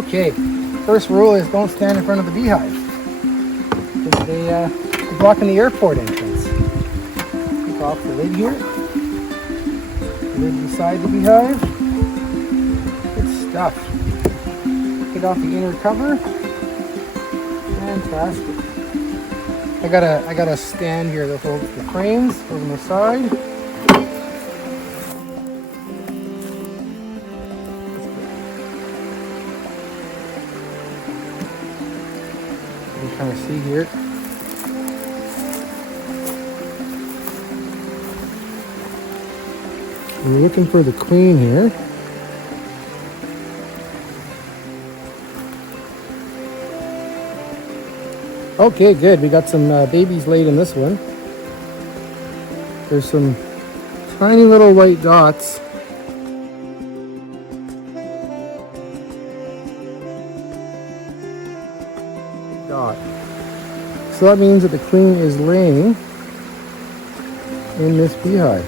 Okay, first rule is don't stand in front of the beehive. They're blocking the airport entrance. Take off the lid here. Lid beside the beehive. Good stuff. Take off the inner cover. Fantastic. I got a stand here that holds the frames over the side. You can kind of see here. We're looking for the queen here. Okay, good. We got some babies laid in this one. There's some tiny little white dots. So that means that the queen is laying in this beehive.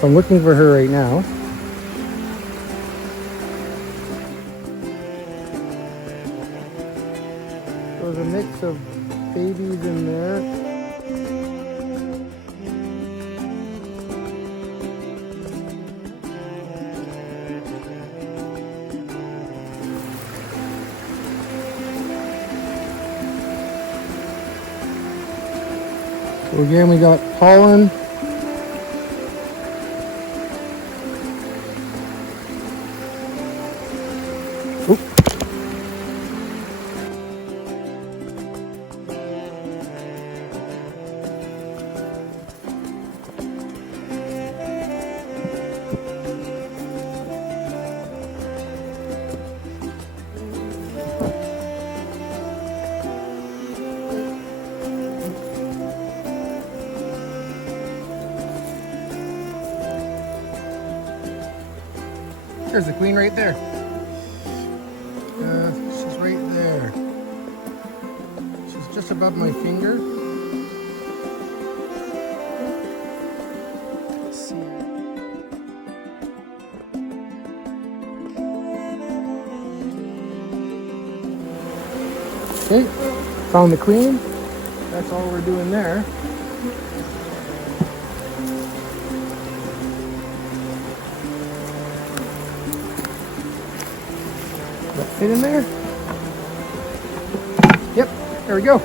So I'm looking for her right now. There's a mix of babies in there. So again, we got pollen. Oop. There's the queen right there. She's right there. She's just above my finger. Let's see. Okay, found the queen. That's all we're doing there. Fit in there? Yep, there we go.